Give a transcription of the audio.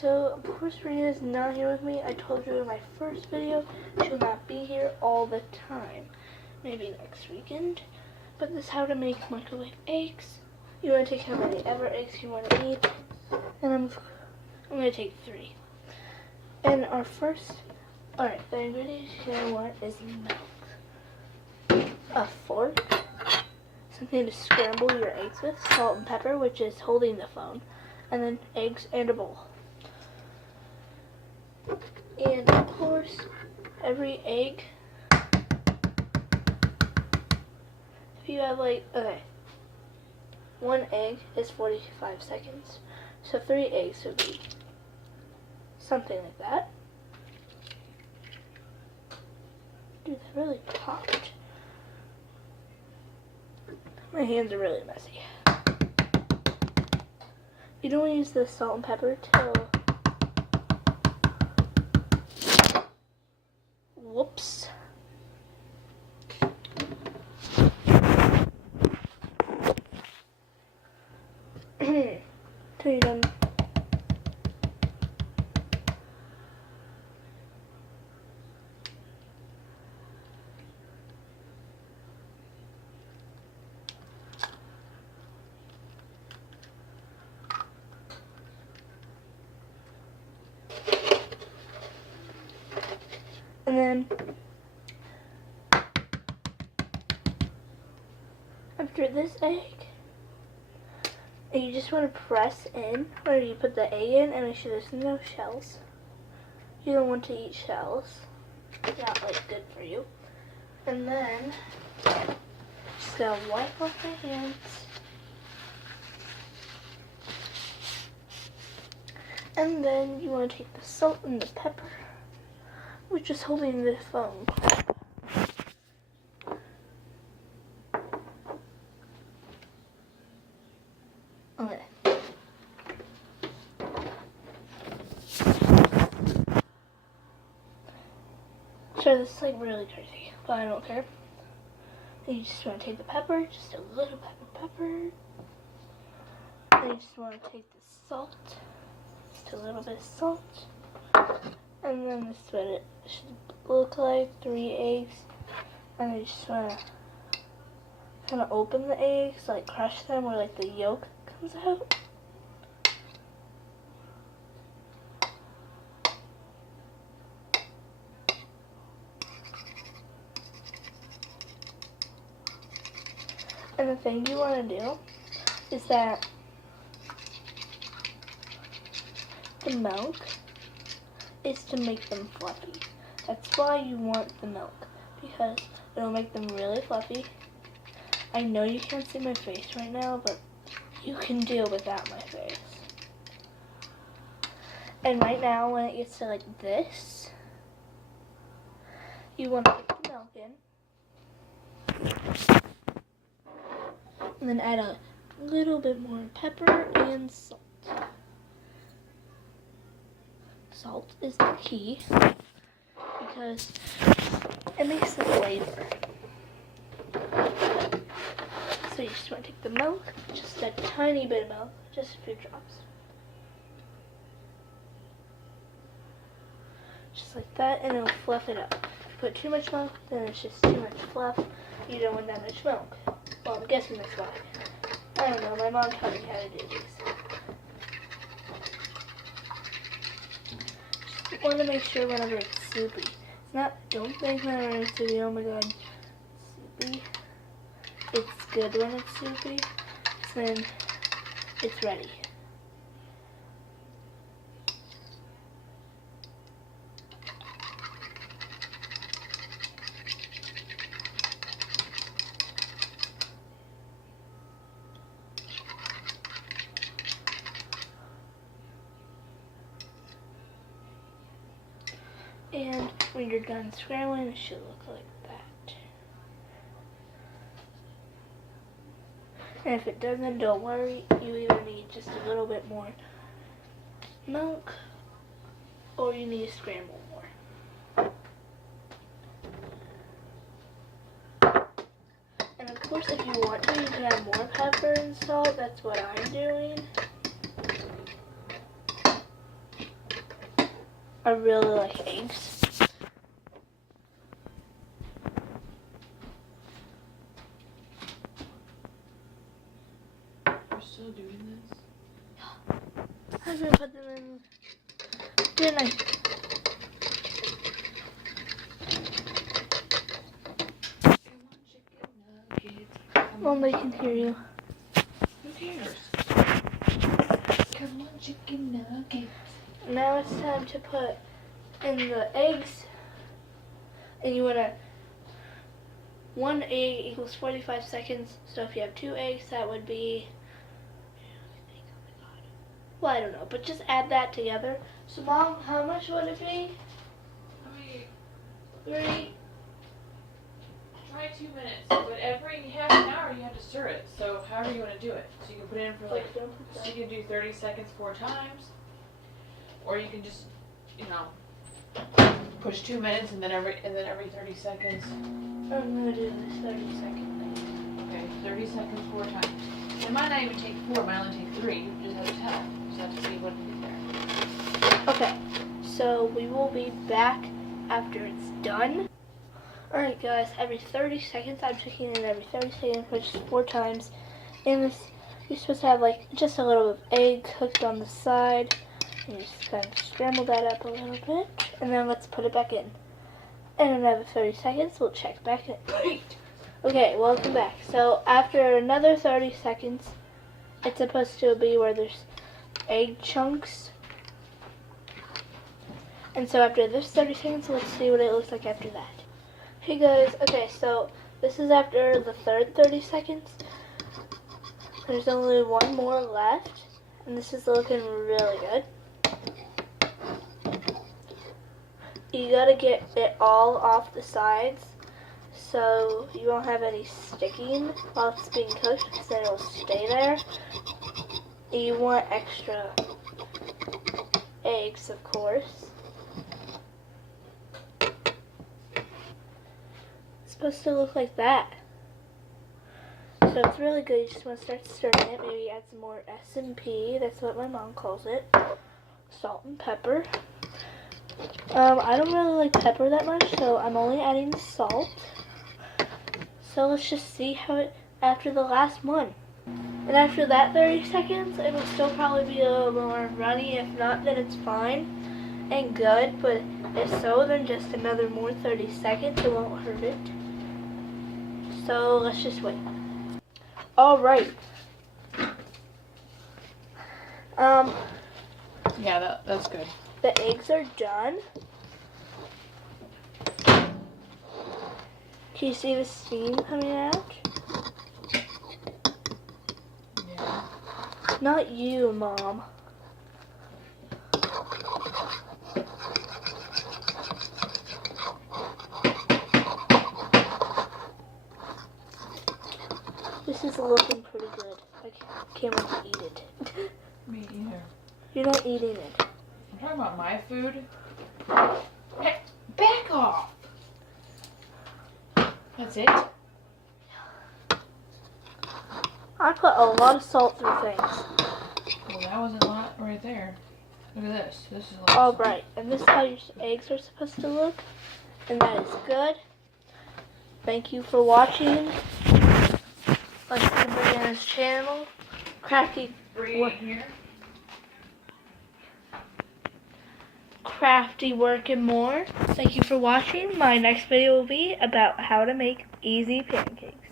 So, of course, Rita is not here with me. I told you in my first video, she'll not be here all the time. Maybe next weekend. But this is how to make microwave eggs. You want to take how many ever eggs you want to eat. And I'm going to take 3. And our first, alright, the ingredients you're going to want is milk, a fork, something to scramble your eggs with, salt and pepper, which is holding the phone, and then eggs and a bowl. And of course, every egg, if you have like, okay, 1 egg is 45 seconds, so 3 eggs would be something like that. Dude, that really popped. My hands are really messy. You don't use the salt and pepper till, whoops. Till you're done. And then after this egg, you just want to press in where you put the egg in and make sure there's no shells. You don't want to eat shells. It's not like good for you. And then just gotta wipe off my hands. And then you want to take the salt and the pepper, which is holding the phone. Okay. So this is like really crazy, but I don't care. And you just want to take the pepper, just a little pepper. And you just want to take the salt, just a little bit of salt. And then this is what it should look like, 3 eggs. And I just want to kind of open the eggs, like crush them where like the yolk comes out. And the thing you want to do is that the milk is to make them fluffy. That's why you want the milk, because it'll make them really fluffy. I know you can't see my face right now, but you can deal without my face. And right now, when it gets to like this, you want to put the milk in. And then add a little bit more pepper and salt. Salt is the key because it makes the flavor. So you just want to take the milk, just a tiny bit of milk, just a few drops. Just like that, and it'll fluff it up. If you put too much milk, then it's just too much fluff. You don't want that much milk. Well, I'm guessing that's why. I don't know, my mom taught me how to do these. Just want to make sure whenever it's soupy. It's not, don't think whenever it's soupy, oh my god, soupy. It's good when it's soupy, then it's ready. And when you're done scrambling, it should look like that. And if it doesn't, don't worry. You either need just a little bit more milk, or you need to scramble more. And of course, if you want to, you can add more pepper and salt. That's what I'm doing. I really like eggs. We're still doing this? I'm gonna put them in. Didn't I? Come on, chicken nuggets. Well, they can hear you. Who cares? Come on, chicken nuggets. Now it's time to put in the eggs. And you wanna, 1 egg equals 45 seconds. So if you have 2 eggs, that would be, well, I don't know, but just add that together. So Mom, how much would it be? I mean, 3. try 2 minutes, but every half an hour you have to stir it. So however you want to do it. So you can put it in for like, Don't put so that. you can do 30 seconds 4 times, or you can just, you know, push 2 minutes and then every 30 seconds. I'm gonna do this 30-second thing. Okay, 30 seconds 4 times. It might not even take 4, it might only take 3. You just have to tell. You just have to see what is there. Okay, so we will be back after it's done. Alright guys, every 30 seconds, I'm checking in every 30 seconds, which is 4 times. And this, you're supposed to have like just a little bit of egg cooked on the side. And you just kind of scramble that up a little bit. And then let's put it back in. And another 30 seconds, we'll check back in. Okay, welcome back. So after another 30 seconds, it's supposed to be where there's egg chunks. And so after this 30 seconds, let's see what it looks like after that. Hey guys, okay, so this is after the third 30 seconds. There's only 1 more left, and this is looking really good. You gotta get it all off the sides so you won't have any sticking while it's being cooked, because then it'll stay there. You want extra eggs, of course. It's supposed to look like that. So it's really good. You just want to start stirring it. Maybe add some more S&P. That's what my mom calls it. Salt and pepper. I don't really like pepper that much, so I'm only adding salt. So let's just see how it, after the last one. And after that 30 seconds, it'll still probably be a little more runny. If not, then it's fine and good. But if so, then just another more 30 seconds. It won't hurt it. So let's just wait. Alright. Yeah, that's good. The eggs are done. Can you see the steam coming out? Yeah. Not you, Mom. This is looking pretty good. I can't wait to eat it. Me either. You're not eating it. I'm talking about my food. Hey, back off! That's it? I put a lot of salt through things. Well, that wasn't a lot right there. Look at this. This is a lot. All right, and this is how your eggs are supposed to look, and that is good. Thank you for watching. Like to Brianna's channel, Crafty Here. Crafty Work and More. Thank you for watching. My next video will be about how to make easy pancakes.